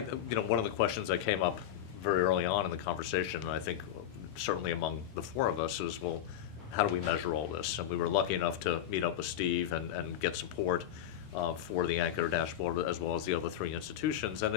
One of the questions that came up very early on in the conversation, and I think certainly among the four of us, is, well, how do we measure all this? And we were lucky enough to meet up with Steve and get support for the anchor dashboard as well as the other three institutions. And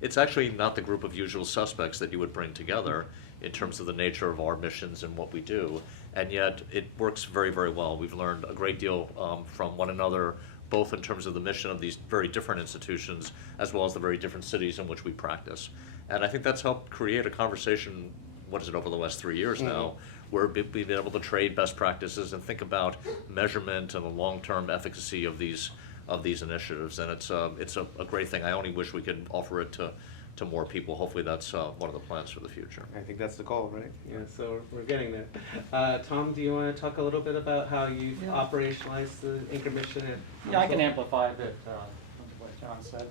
it's actually not the group of usual suspects that you would bring together in terms of the nature of our missions and what we do. And yet it works very, very well. We've learned a great deal from one another, both in terms of the mission of these very different institutions as well as the very different cities in which we practice. And I think that's helped create a conversation, what is it, over the last 3 years now, where we've been able to trade best practices and think about measurement and the long-term efficacy of these initiatives. And it's a great thing. I only wish we could offer it to more people. Hopefully that's one of the plans for the future. I think that's the goal, right? Yeah, so we're getting there. Tom, do you want to talk a little bit about how you've operationalized the anchor mission? Yeah, I can amplify a bit what John said.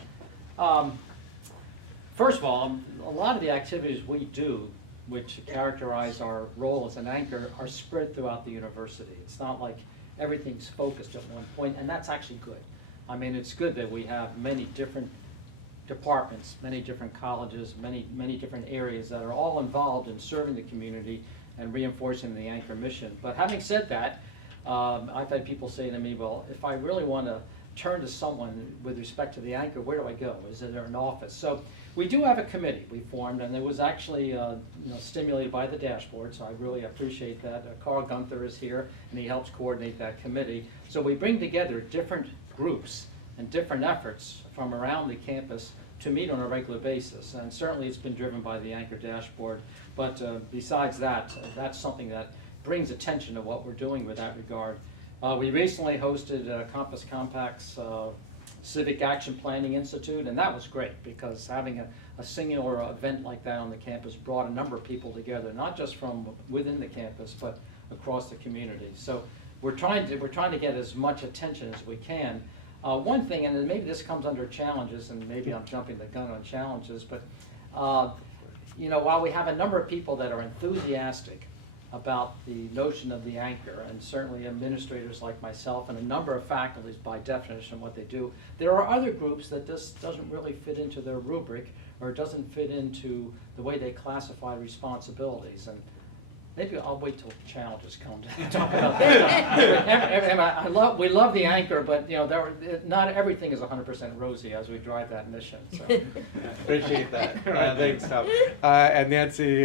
First of all, a lot of the activities we do, which characterize our role as an anchor, are spread throughout the university. It's not like everything's focused at one point, and that's actually good. I mean, it's good that we have many different departments, many different colleges, many different areas that are all involved in serving the community and reinforcing the anchor mission. But having said that, I've had people say to me, well, if I really want to turn to someone with respect to the anchor, where do I go? Is there an office? So we do have a committee we formed, and it was actually stimulated by the dashboard, so I really appreciate that. Carl Gunther is here, and he helps coordinate that committee. So we bring together different groups and different efforts from around the campus to meet on a regular basis. And certainly it's been driven by the anchor dashboard. But besides that, that's something that brings attention to what we're doing with that regard. We recently hosted Campus Compact's Civic Action Planning Institute, and that was great because having a singular event like that on the campus brought a number of people together, not just from within the campus, but across the community. So we're trying to get as much attention as we can. One thing, and maybe this comes under challenges, and maybe I'm jumping the gun on challenges, but while we have a number of people that are enthusiastic about the notion of the anchor, and certainly administrators like myself and a number of faculties by definition what they do, there are other groups that this doesn't really fit into their rubric or doesn't fit into the way they classify responsibilities. And maybe I'll wait till challenges come to talk about that. We love the anchor, but not everything is 100% rosy as we drive that mission. So. Appreciate that. Thanks, Tom. And Nancy,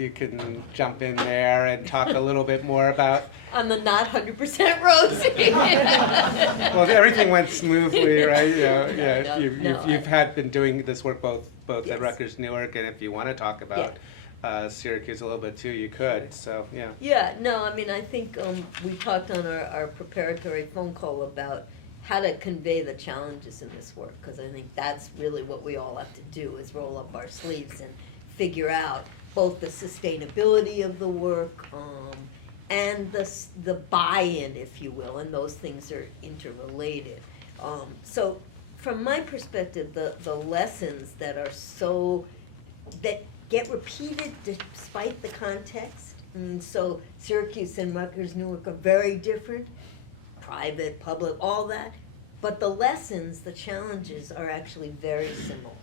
you can jump in there and talk a little bit more about. On the not 100% rosy. Well, everything went smoothly, right? No, you've been doing this work both yes. At Rutgers, Newark, and if you want to talk about. Yeah. Syracuse a little bit too, you could, so yeah. Yeah, no, I mean, I think we talked on our preparatory phone call about how to convey the challenges in this work, because I think that's really what we all have to do is roll up our sleeves and figure out both the sustainability of the work and the buy-in, if you will, and those things are interrelated. So from my perspective, the lessons that are that get repeated despite the context. And so Syracuse and Rutgers, Newark are very different, private, public, all that. But the lessons, the challenges are actually very similar.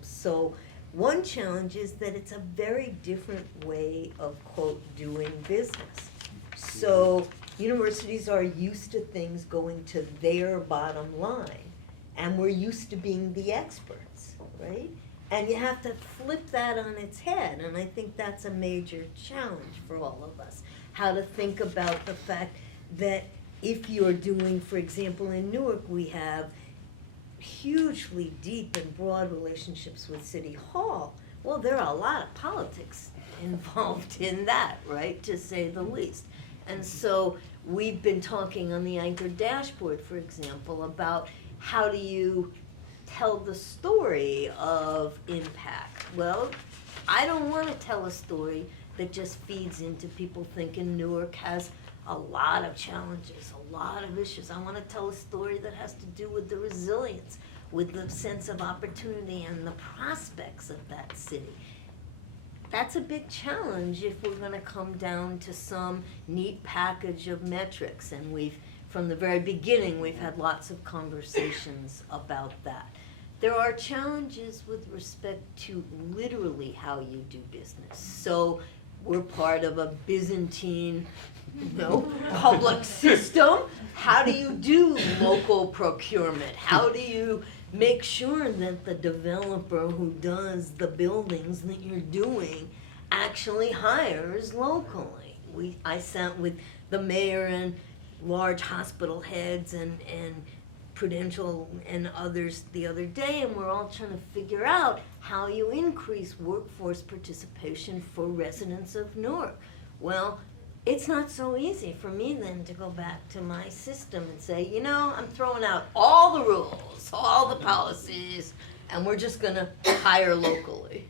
So one challenge is that it's a very different way of, quote, doing business. So universities are used to things going to their bottom line, and we're used to being the experts, right? And you have to flip that on its head, and I think that's a major challenge for all of us. How to think about the fact that if you're doing, for example, in Newark, we have hugely deep and broad relationships with City Hall. Well, there are a lot of politics involved in that, right, to say the least. And so we've been talking on the anchor dashboard, for example, about how do you tell the story of impact. Well, I don't want to tell a story that just feeds into people thinking Newark has a lot of challenges, a lot of issues. I want to tell a story that has to do with the resilience, with the sense of opportunity and the prospects of that city. That's a big challenge if we're going to come down to some neat package of metrics, and from the very beginning, we've had lots of conversations about that. there are challenges with respect to literally how you do business. So we're part of a Byzantine, public system. How do you do local procurement? How do you make sure that the developer who does the buildings that you're doing actually hires locally? I sat with the mayor and large hospital heads and Prudential and others the other day, and we're all trying to figure out how you increase workforce participation for residents of Newark. Well, it's not so easy for me then to go back to my system and say, I'm throwing out all the rules, all the policies, and we're just gonna hire locally.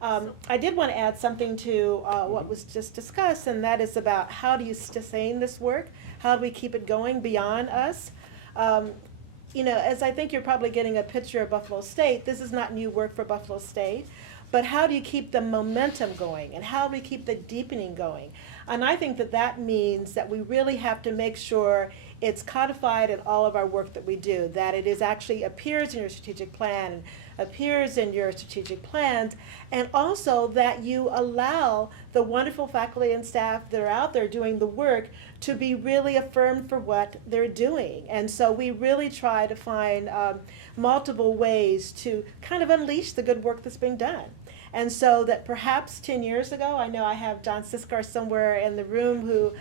I did want to add something to what was just discussed, and that is about how do you sustain this work? How do we keep it going beyond us? As I think you're probably getting a picture of Buffalo State, this is not new work for Buffalo State, but how do you keep the momentum going, and how do we keep the deepening going? And I think that means that we really have to make sure it's codified in all of our work that we do, that it is actually appears in your strategic plan, and appears in your strategic plans, and also that you allow the wonderful faculty and staff that are out there doing the work to be really affirmed for what they're doing. And so we really try to find multiple ways to kind of unleash the good work that's being done. And so that perhaps 10 years ago, I know I have John Siskar somewhere in the room who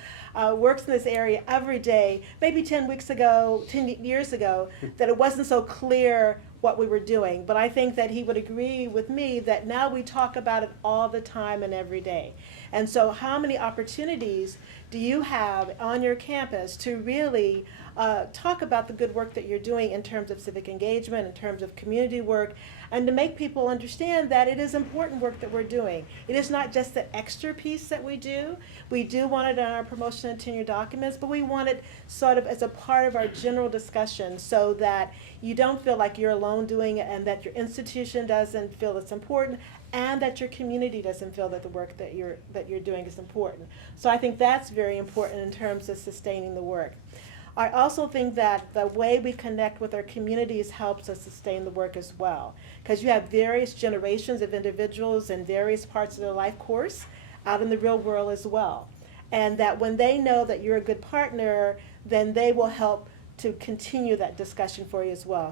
works in this area every day, maybe 10 years ago, that it wasn't so clear what we were doing. But I think that he would agree with me that now we talk about it all the time and every day. And so how many opportunities do you have on your campus to really talk about the good work that you're doing in terms of civic engagement, in terms of community work, and to make people understand that it is important work that we're doing. It is not just the extra piece that we do. We do want it on our promotion and tenure documents, but we want it sort of as a part of our general discussion so that you don't feel like you're alone doing it, and that your institution doesn't feel it's important, and that your community doesn't feel that the work that you're doing is important. So I think that's very important in terms of sustaining the work. I also think that the way we connect with our communities helps us sustain the work as well, because you have various generations of individuals in various parts of their life course out in the real world as well. And that when they know that you're a good partner, then they will help to continue that discussion for you as well.